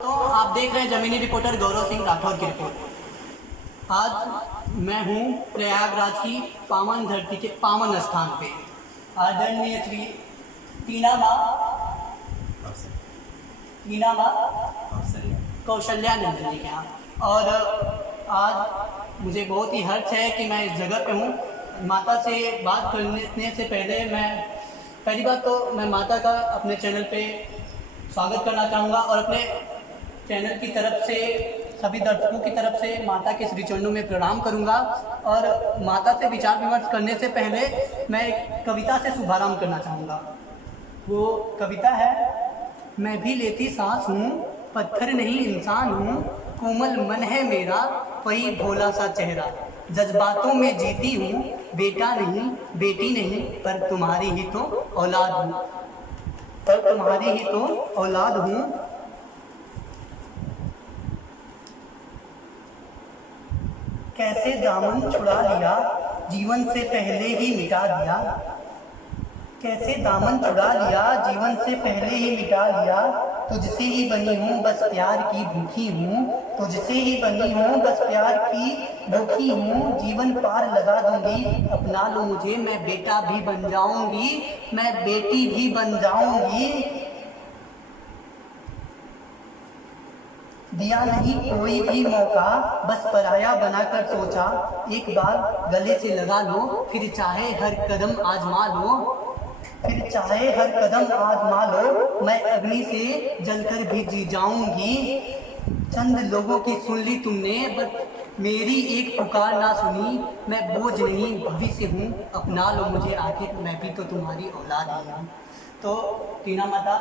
तो आप देख रहे हैं जमीनी रिपोर्टर गौरव सिंह राठौर की रिपोर्ट। आज मैं हूँ प्रयागराज की पावन धरती के पावन स्थान पे आदरणीय श्री टीना माँ कौशल्यानंद जी के यहाँ। और आज मुझे बहुत ही हर्ष है कि मैं इस जगह पे हूँ। माता से बात करने से पहले पहली बात तो मैं माता का अपने चैनल पे स्वागत करना चाहूँगा और अपने चैनल की तरफ से सभी दर्शकों की तरफ से माता के श्री चरणों में प्रणाम करूँगा। और माता से विचार विमर्श करने से पहले मैं एक कविता से शुभारंभ करना चाहूँगा। वो कविता है, मैं भी लेती सांस हूँ, पत्थर नहीं इंसान हूँ, कोमल मन है मेरा, वही भोला सा चेहरा, जज्बातों में जीती हूँ, बेटा नहीं बेटी नहीं, पर तुम्हारी ही तो औलाद हूँ, कैसे दामन छुड़ा लिया, जीवन से पहले ही मिटा दिया, कैसे दामन छुड़ा लिया, जीवन से पहले ही मिटा लिया, तुझसे ही बनी हूँ बस प्यार की भूखी हूँ, तुझसे ही बनी हूँ बस प्यार की भूखी हूँ, जीवन पार लगा दूंगी, अपना लो मुझे, मैं बेटा भी बन जाऊंगी, मैं बेटी भी बन जाऊंगी। दिया नहीं कोई भी मौका, बस पराया बनाकर सोचा, एक बार गले से लगा लो, फिर चाहे हर कदम आजमा लो, मैं अग्नि से जलकर भी जी जाऊंगी। चंद लोगों की सुन ली तुमने, बट मेरी एक पुकार ना सुनी, मैं बोझ नहीं भविष्य हूँ, अपना लो मुझे, आखिर मैं भी तो तुम्हारी औलाद ही हूँ। तो टीना माता,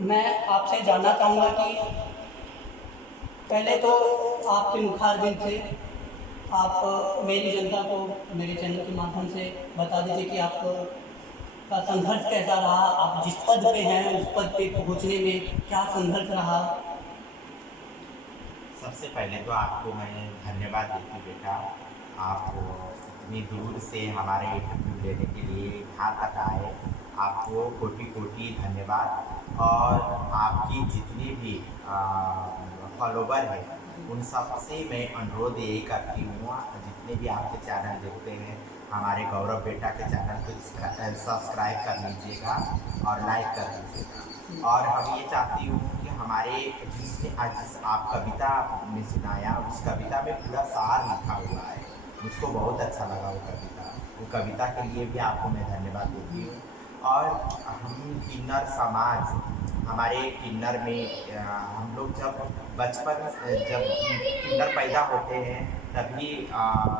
मैं आपसे जानना चाहूँगा कि पहले तो आपके मुखारबिंद से आप मेरी जनता को मेरे चैनल के माध्यम से बता दीजिए कि आपका संघर्ष कैसा रहा, आप जिस पद पे हैं उस पद पे पहुंचने में क्या संघर्ष रहा। सबसे पहले तो आपको मैं धन्यवाद देती हूँ बेटा, आप इतनी दूर से हमारे इंटरव्यू लेने के लिए यहाँ तक आए, आपको कोटि कोटि धन्यवाद। और आपकी जितनी भी फॉलोवर है उन सब से मैं अनुरोध यही करती हूँ, जितने भी आपके चैनल देखते हैं हमारे गौरव बेटा के चैनल को सब्सक्राइब कर लीजिएगा और लाइक कर लीजिएगा। और हम ये चाहती हूँ कि हमारे जिसने आज आप कविता में सुनाया, उस कविता में पूरा सार लिखा हुआ है, मुझको बहुत अच्छा लगा वो कविता के लिए भी आपको मैं धन्यवाद देती हूँ। और हम किन्नर समाज, हमारे किन्नर में हम लोग जब किन्नर पैदा होते हैं तभी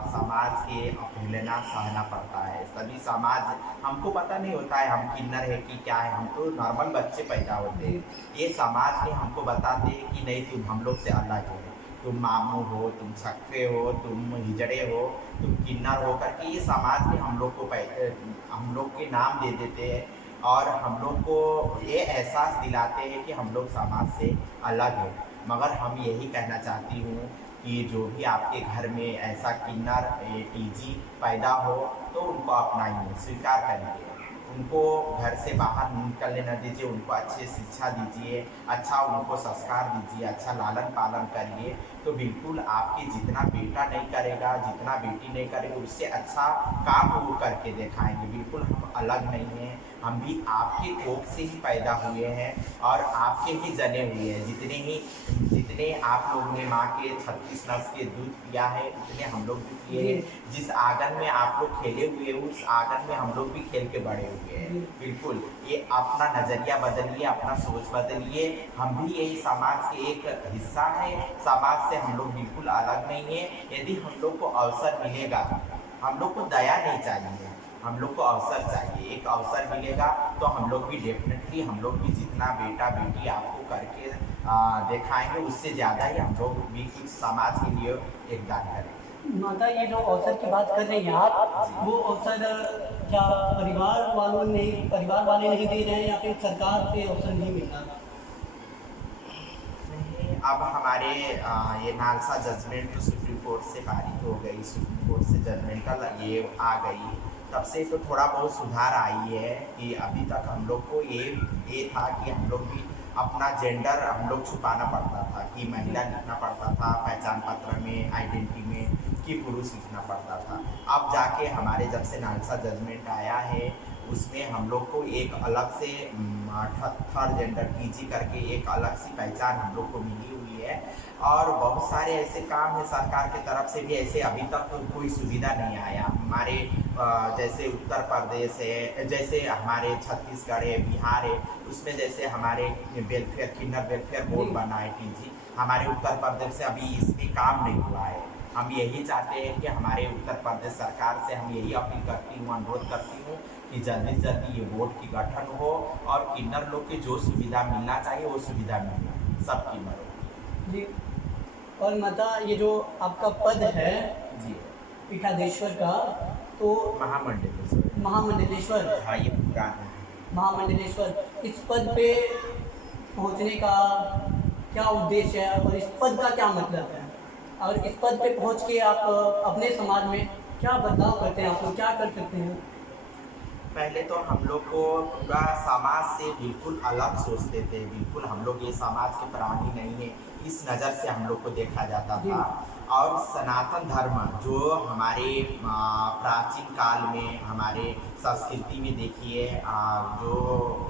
समाज के अवहेलना सहना पड़ता है। तभी समाज, हमको पता नहीं होता है हम किन्नर है कि क्या है, हम तो नॉर्मल बच्चे पैदा होते हैं, ये समाज ने हमको बताते हैं कि नहीं तुम हम लोग से अलग है, तुम मामू हो, तुम छक्के हो, तुम हिजड़े हो, तुम किन्नर हो करके ये समाज ने हम लोग के नाम दे देते हैं और हम लोग को ये एहसास दिलाते हैं कि हम लोग समाज से अलग है। मगर हम यही कहना चाहती हूँ कि जो भी आपके घर में ऐसा किन्नर टीजी पैदा हो तो उनको अपनाइए, स्वीकार करिए, उनको घर से बाहर निकलने न दीजिए, उनको अच्छी शिक्षा दीजिए, अच्छा उनको संस्कार दीजिए, अच्छा लालन पालन करिए, तो बिल्कुल आपके जितना बेटा नहीं करेगा, जितना बेटी नहीं करेगी, उससे अच्छा काम वो करके दिखाएंगे। बिल्कुल हम अलग नहीं हैं, हम भी आपके कोख से ही पैदा हुए हैं और आपके ही जने हुए हैं। जितने आप लोग ने माँ के 36 नस के दूध पिया है, उतने हम लोग भी पिए हैं। जिस आंगन में आप लोग खेले हुए हैं उस आंगन में हम लोग भी खेल के बड़े हुए हैं। बिल्कुल ये अपना नज़रिया बदलिए, अपना सोच बदलिए, हम भी यही समाज के एक हिस्सा है, समाज से हम लोग बिल्कुल अलग नहीं है। यदि हम लोग को अवसर मिलेगा, हम लोग को दया नहीं चाहिए, हम लोग को अवसर चाहिए, एक अवसर मिलेगा तो हम लोग भी डेफिनेटली, हम लोग भी जितना बेटा बेटी आपको करके दिखाएंगे उससे ज़्यादा ही हम लोग भी कुछ समाज के लिए योगदान करेंगे। माता, ये जो अवसर की बात कर रही हैं आप, वो अवसर क्या परिवार वाले नहीं दे रहे हैं या फिर सरकार से अवसर नहीं मिल रहा? अब हमारे ये नालसा जजमेंट तो सुप्रीम कोर्ट से पारित हो गई, सुप्रीम कोर्ट से जजमेंटल ये आ गई, तब से तो थोड़ा बहुत सुधार आई है कि अभी तक हम लोग को ये था कि हम लोग भी अपना जेंडर हम लोग छुपाना पड़ता था कि महिला लिखना पड़ता था पहचान पत्र में, आइडेंटिटी में, कि पुरुष लिखना पड़ता था। अब जाके हमारे जब से नालसा जजमेंट आया है उसमें हम लोग को एक अलग से थर्ड जेंडर पीजी करके एक अलग सी पहचान हम लोग को मिली हुई है। और बहुत सारे ऐसे काम है सरकार की तरफ से भी, ऐसे अभी तक तो कोई सुविधा नहीं आया हमारे जैसे उत्तर प्रदेश है, जैसे हमारे छत्तीसगढ़ है, बिहार है, उसमें जैसे हमारे वेलफेयर किन्नर वेलफेयर बोर्ड बना है पीजी, हमारे उत्तर प्रदेश से अभी इसमें काम नहीं हुआ है। हम यही चाहते हैं कि हमारे उत्तर प्रदेश सरकार से हम यही अपील करती हूँ, अनुरोध करती हूँ कि जल्दी से जल्दी ये बोर्ड की गठन हो और किन्नर लोग की जो सुविधा मिलना चाहिए वो सुविधा मिले सब किन्नरों को। जी। और माता ये जो आपका पद है जी पीठाधीश्वर का, तो महामंडलेश्वर, हाँ ये पुराना है। महामंडलेश्वर, इस पद पे पहुंचने का क्या उद्देश्य है और इस पद का क्या मतलब है, और इस पद पे पहुंच के आप अपने समाज में क्या बदलाव करते हैं, आप लोग क्या कर सकते हैं? पहले तो हम लोग को पूरा समाज से बिल्कुल अलग सोचते थे, बिल्कुल हम लोग ये समाज के प्राणी नहीं है इस नज़र से हम लोग को देखा जाता था। और सनातन धर्म जो हमारे प्राचीन काल में हमारे संस्कृति में देखिए जो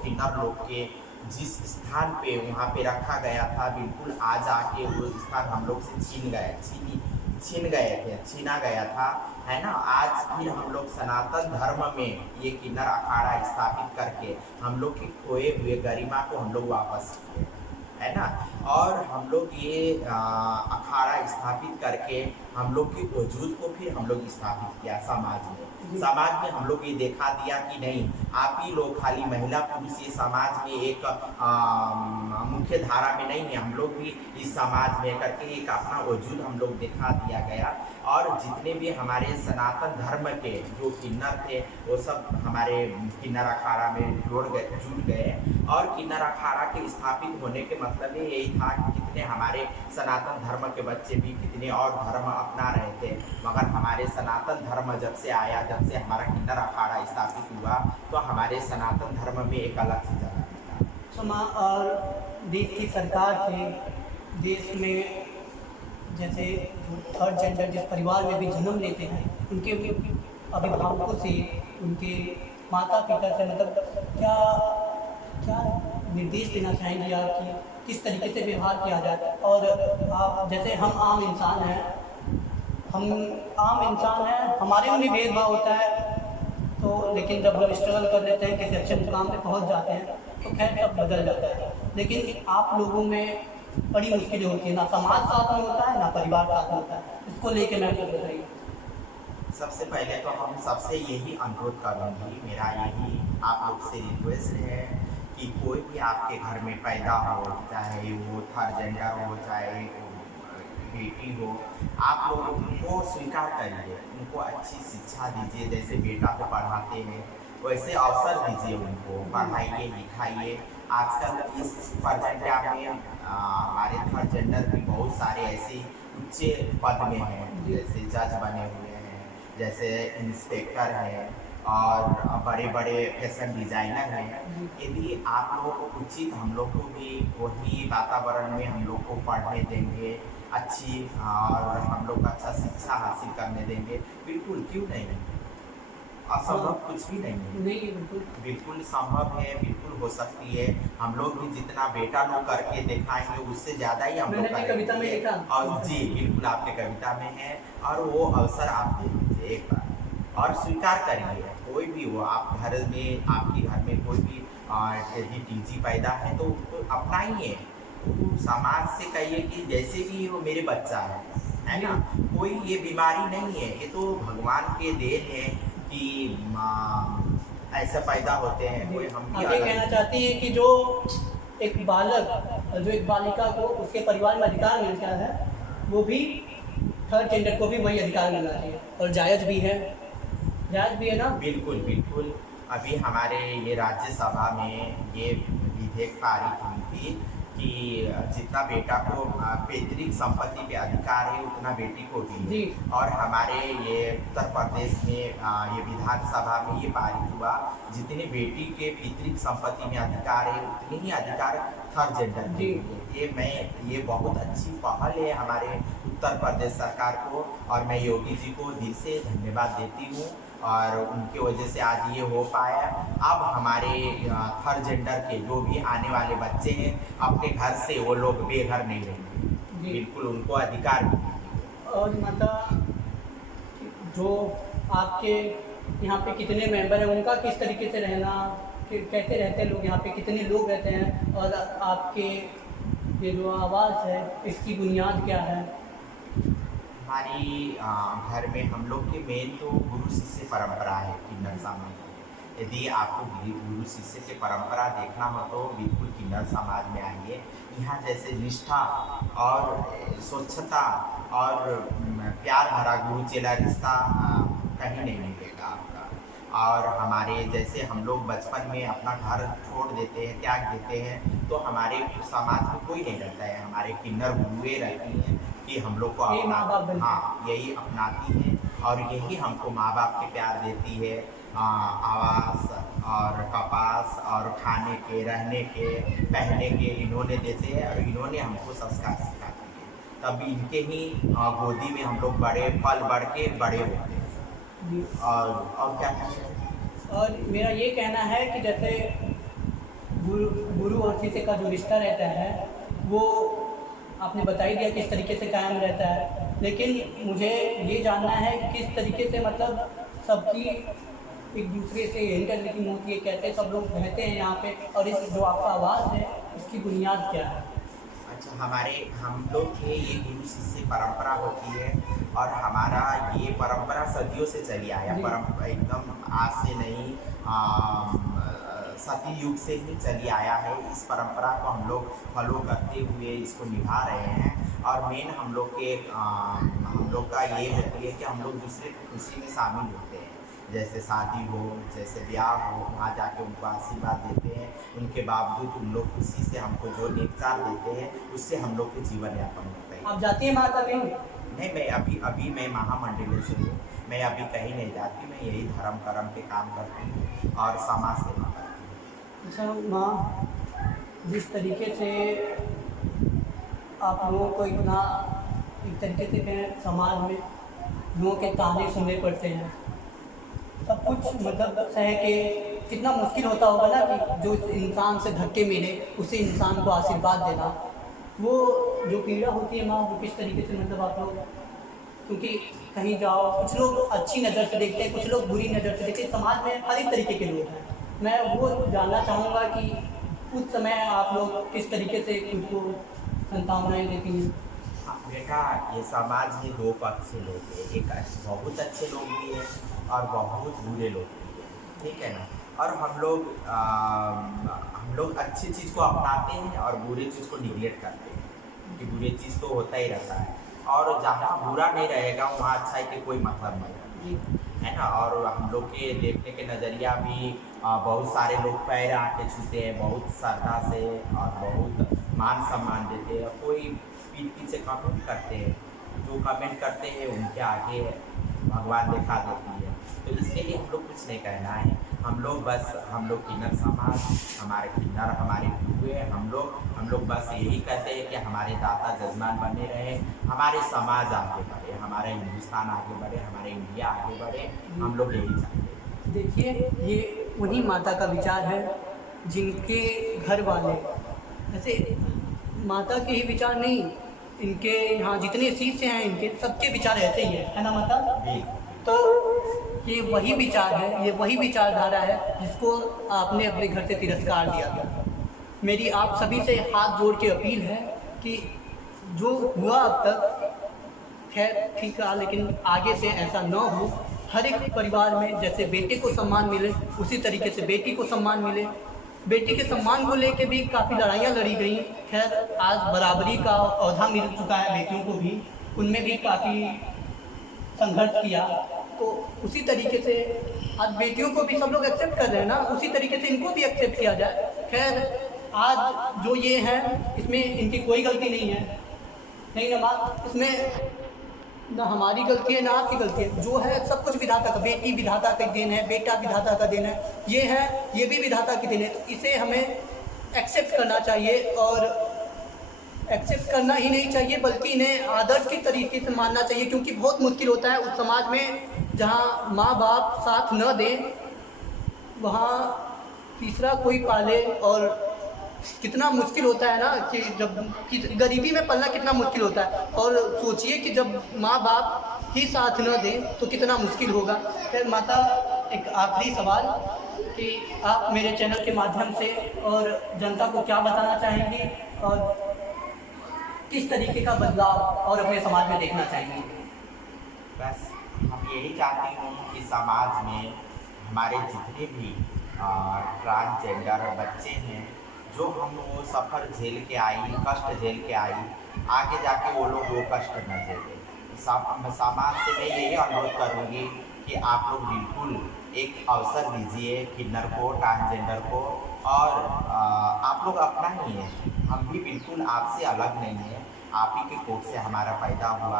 किन्नर लोग के जिस स्थान पे वहाँ पे रखा गया था, बिल्कुल आज आके वो स्थान हम लोग से छीना गया था, है ना। आज फिर हम लोग सनातन धर्म में ये किन्नर अखाड़ा स्थापित करके हम लोग के खोए हुए गरिमा को हम लोग वापस किए, है ना। और हम लोग ये अखाड़ा स्थापित करके हम लोग के वजूद को फिर हम लोग स्थापित किया समाज में। समाज में हम लोग ये देखा दिया कि नहीं, आप ही लोग खाली महिला पुरुष ये समाज में एक मुख्य धारा में नहीं है, हम लोग भी इस समाज में करके एक अपना वजूद हम लोग दिखा दिया गया। और जितने भी हमारे सनातन धर्म के जो किन्नर थे वो सब हमारे किन्नर अखाड़ा में जुड़ गए। और किन्नर अखाड़ा के स्थापित होने के मतलब यही था कि कितने हमारे सनातन धर्म के बच्चे भी कितने और धर्म अपना रहे थे, मगर हमारे सनातन धर्म जब से आया, जब से हमारा किन्नर अखाड़ा स्थापित हुआ, तो हमारे सनातन धर्म में एक अलग सी जगह मिला। और देश की सरकार से देश में जैसे जो थर्ड जेंडर जिस परिवार में भी जन्म लेते हैं उनके अभिभावकों से, उनके माता पिता से मतलब क्या क्या निर्देश देना चाहेंगे आप कि किस तरीके से व्यवहार किया जाए? और आप जैसे हम आम इंसान हैं, हमारे में भी भेदभाव होता है, तो लेकिन जब हम स्ट्रगल कर लेते हैं किसी अच्छे मुकाम पे पहुंच जाते हैं तो खैर सब बदल जाता है। लेकिन आप लोगों में बड़ी मुश्किलें होती है, ना समाज साथ में होता है ना परिवार साथ में होता है, इसको लेके मैं कुछ बताइए। सबसे पहले तो हम सबसे यही अनुरोध करूँगी, मेरा यही आप लोग से रिक्वेस्ट है कि कोई भी आपके घर में पैदा हो, चाहे वो थर्ड जेंडर हो चाहे बेटी हो, आप लोग उनको स्वीकार करिए, उनको अच्छी शिक्षा दीजिए। जैसे बेटा को पढ़ाते हैं वैसे अवसर दीजिए, उनको पढ़ाइए लिखाइए। आजकल इस प्रेजेंट में हमारे थर्ड जेंडर भी बहुत सारे ऐसे ऊंचे पद में हैं, जैसे जज बने हुए हैं, जैसे इंस्पेक्टर हैं और बड़े बड़े फैशन डिज़ाइनर हैं। यदि आप लोगों को उचित हम लोग को भी वही वातावरण में हम लोग को पढ़ने देंगे अच्छी, और हम लोग अच्छा शिक्षा हासिल करने देंगे, बिल्कुल क्यों नहीं, असंभव कुछ भी नहीं है, बिल्कुल संभव है, बिल्कुल हो सकती है। हम लोग भी जितना बेटा लोग करके दिखाएंगे उससे ज़्यादा ही हम लोग कविता में लिखा। और जी बिल्कुल आपके कविता में है, और वो अवसर आप दे दीजिए एक बार और स्वीकार करिए। कोई भी हो, आप घर में आपके घर में कोई भी यदि टीजी पैदा है तो अपनाइए, तो समाज से कहिए कि जैसे भी वो मेरे बच्चा है ना, कोई ये बीमारी नहीं है, ये तो भगवान के देन है कि ऐसे पैदा होते हैं। कोई हम ये कहना चाहती है कि जो एक बालक, जो एक बालिका को उसके परिवार में अधिकार मिलता है, वो भी थर्ड जेंडर को भी वही अधिकार मिलना चाहिए, और जायज़ भी है ना। बिल्कुल बिल्कुल। अभी हमारे ये राज्यसभा में ये विधेयक पारित हुई थी कि जितना बेटा को पैतृक संपत्ति पे अधिकार है उतना बेटी को भी जी। है। और हमारे ये उत्तर प्रदेश में ये विधानसभा में ये पारित हुआ, जितने बेटी के पैतृक संपत्ति में अधिकार है उतने ही अधिकार थर्ड जेंडर के जी। लिए। ये बहुत अच्छी पहल है हमारे उत्तर प्रदेश सरकार को, और मैं योगी जी को दिल से धन्यवाद देती हूँ, और उनकी वजह से आज ये हो पाया। अब हमारे थर्ड जेंडर के जो भी आने वाले बच्चे हैं अपने घर से वो लोग बेघर नहीं रहेंगे, जी। बिल्कुल उनको अधिकार मिलेंगे। और मतलब जो आपके यहाँ पे कितने मेंबर हैं, उनका किस तरीके से रहना, कैसे रहते हैं लोग यहाँ पे, कितने लोग रहते हैं, और आपके ये जो आवाज़ है इसकी बुनियाद क्या है? हमारी घर में हम लोग के मेन तो गुरु शिष्य परंपरा है किन्नर समाज में। यदि आपको गुरु शिष्य की परंपरा देखना हो तो बिल्कुल किन्नर समाज में आइए। यहाँ जैसे निष्ठा और स्वच्छता और प्यार भरा गुरु चेला रिश्ता कहीं नहीं मिलेगा आपका। और हमारे जैसे हम लोग बचपन में अपना घर छोड़ देते हैं, त्याग देते हैं, तो हमारे समाज में कोई नहीं रहता है, हमारे किन्नर गुरुएँ रहती हैं कि हम लोग को यही माँ बाप बनते हैं। हाँ यही अपनाती है, और यही हमको माँ बाप के प्यार देती है, आवास और कपास और खाने के, रहने के, पहनने के इन्होंने देते हैं, और इन्होंने हमको संस्कार सिखाते हैं। तब इनके ही गोदी में हम लोग बड़े पल बढ़ के बड़े होते हैं। जी। और क्या पूछे? और मेरा ये कहना है कि जैसे गुरु और शिष्य का जो रिश्ता रहता है वो आपने बता ही दिया किस तरीके से कायम रहता है, लेकिन मुझे ये जानना है किस तरीके से मतलब सबकी एक दूसरे से इंटरलिंकिंग होती है, कैसे सब लोग रहते हैं यहाँ पे, और इस जो आपका आवाज़ है इसकी बुनियाद क्या है? अच्छा, हम लोग के ये गुरु शिष्य परंपरा होती है, और हमारा ये परंपरा सदियों से चली आया। जी। परंपरा एकदम आज से नहीं, सती युग से ही चली आया है। इस परंपरा को हम लोग फॉलो करते हुए इसको निभा रहे हैं। और मेन हम लोग का ये होती है कि हम लोग दूसरे की खुशी में शामिल होते हैं, जैसे शादी हो, जैसे ब्याह हो, वहाँ जाके उनको आशीर्वाद देते हैं। उनके बावजूद उन लोग खुशी से हमको जो नेतृत्व देते हैं उससे हम लोग के जीवन यापन होता है। आप जाती हैं माता कहीं? नहीं, मैं अभी मैं महामंडलेश्वर से हूँ, मैं अभी कहीं नहीं जाती, मैं यही धर्म कर्म के काम करती हूँ और समाज सेवा करती हूँ। अच्छा माँ, जिस तरीके से आप लोगों को इतना एक तरीके से कहें समाज में लोगों के ताने सुनने पड़ते हैं, सब कुछ मतलब सह के कितना मुश्किल होता होगा ना कि जो इंसान से धक्के मिले उसे इंसान को आशीर्वाद देना, वो जो पीड़ा होती है माँ, वो किस तरीके से मतलब आप लोग, क्योंकि कहीं जाओ कुछ लोग अच्छी नज़र से देखते हैं, कुछ लोग बुरी नज़र से देखते हैं, समाज में हर एक तरीके के लोग हैं। मैं वो जानना चाहूँगा कि उस समय आप लोग किस तरीके से उनको संतावनाएँ देती हैं? बेटा, ये समाज में दो पक्ष से लोग हैं, एक बहुत अच्छे लोग भी हैं और बहुत बुरे लोग भी हैं, ठीक है ना। और हम लोग अच्छी चीज़ को अपनाते हैं और बुरे चीज़ को निगलेक्ट करते हैं, कि बुरे चीज़ तो होता ही रहता है, और जहाँ बुरा नहीं रहेगा वहाँ अच्छाई के कोई मतलब नहीं है ना। और हम लोग के देखने के नज़रिया भी बहुत सारे लोग पैर आके छूते हैं, बहुत श्रद्धा से और बहुत मान सम्मान देते हैं। कोई पीठ पीछे कमेंट करते हैं, जो कमेंट करते हैं उनके आगे भगवान दिखा देती है। तो इसके लिए हम लोग कुछ नहीं कहना है, हम लोग किन्नर समाज, हमारे किन्नर हमारे हुए, हम लोग बस यही कहते हैं कि हमारे दाता जजमान बने रहे, हमारे समाज आगे बढ़े, हमारा हिंदुस्तान आगे बढ़े, हमारे इंडिया आगे बढ़े, हम लोग यही चाहते हैं। देखिए, ये उन्हीं माता का विचार है जिनके घर वाले, ऐसे माता के ही विचार नहीं, इनके यहाँ जितने शिष्य हैं इनके सबके विचार ऐसे ही है ना माता? तो ये वही विचार है, ये वही विचारधारा है जिसको आपने अपने घर से तिरस्कार दिया था। मेरी आप सभी से हाथ जोड़ के अपील है कि जो हुआ अब तक खैर ठीक रहा, लेकिन आगे से ऐसा न हो। हर एक परिवार में जैसे बेटे को सम्मान मिले उसी तरीके से बेटी को सम्मान मिले। बेटी के सम्मान को लेके भी काफ़ी लड़ाइयाँ लड़ी गई, खैर आज बराबरी का औहदा मिल चुका है बेटियों को भी, उनमें भी काफ़ी संघर्ष किया। तो उसी तरीके से आज बेटियों को भी सब लोग एक्सेप्ट कर रहे हैं ना, उसी तरीके से इनको भी एक्सेप्ट किया जाए। खैर आज जो ये है इसमें इनकी कोई गलती नहीं है, नहीं ना माँ, इसमें ना हमारी गलती है ना आपकी गलती है। जो है सब कुछ विधाता का, बेटी विधाता का देन है, बेटा विधाता का देन है, ये है ये भी विधाता की देन है। तो इसे हमें एक्सेप्ट करना चाहिए, और एक्सेप्ट करना ही नहीं चाहिए बल्कि इन्हें आदर्श के तरीके से मानना चाहिए, क्योंकि बहुत मुश्किल होता है उस समाज में जहाँ माँ बाप साथ न दें, वहाँ तीसरा कोई पाले। और कितना मुश्किल होता है ना कि जब कि गरीबी में पलना कितना मुश्किल होता है, और सोचिए कि जब माँ बाप ही साथ न दें तो कितना मुश्किल होगा। फिर माता, एक आखिरी सवाल कि आप मेरे चैनल के माध्यम से और जनता को क्या बताना चाहेंगी, और किस तरीके का बदलाव और अपने समाज में देखना चाहेंगी? बस हम यही चाहते हैं कि समाज में हमारे जितने भी ट्रांसजेंडर बच्चे हैं, जो हम वो सफ़र झेल के आई, कष्ट झेल के आई, आगे जाके वो लोग वो कष्ट न झेलें। समाज से मैं यही अनुरोध करूँगी कि आप लोग बिल्कुल एक अवसर दीजिए किन्नर को, ट्रांसजेंडर को, और आप लोग अपना ही हैं। हम भी बिल्कुल आपसे अलग नहीं हैं, आप ही के कोख से हमारा पैदा हुआ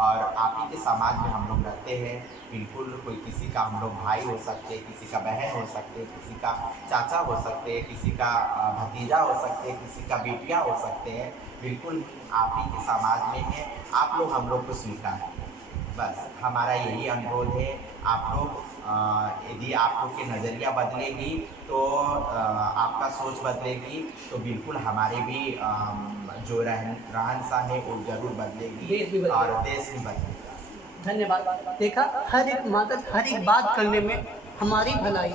और आप ही के समाज में हम लोग रहते हैं। बिल्कुल कोई किसी का हम लोग भाई हो सकते हैं, किसी का बहन हो सकते हैं, किसी का चाचा हो सकते हैं, किसी का भतीजा हो सकते हैं, किसी का बेटियाँ हो सकते हैं। बिल्कुल आप ही के समाज में हैं, आप लोग हम लोग को स्वीकार करें। बस हमारा यही अनुरोध है। आप लोग यदि आप लोग की नज़रिया बदलेगी तो आपका सोच बदलेगी, तो बिल्कुल हमारे भी जो रहन सहन है वो ज़रूर बदलेगी और देश भी बदलेगा। धन्यवाद। देखा, हर एक माता, हर एक बात करने में हमारी भलाई,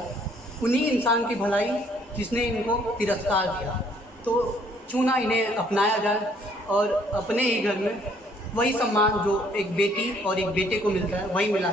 उन्हीं इंसान की भलाई जिसने इनको तिरस्कार दिया। तो क्यों ना इन्हें अपनाया जाए और अपने ही घर में वही सम्मान जो एक बेटी और एक बेटे को मिलता है वही मिला।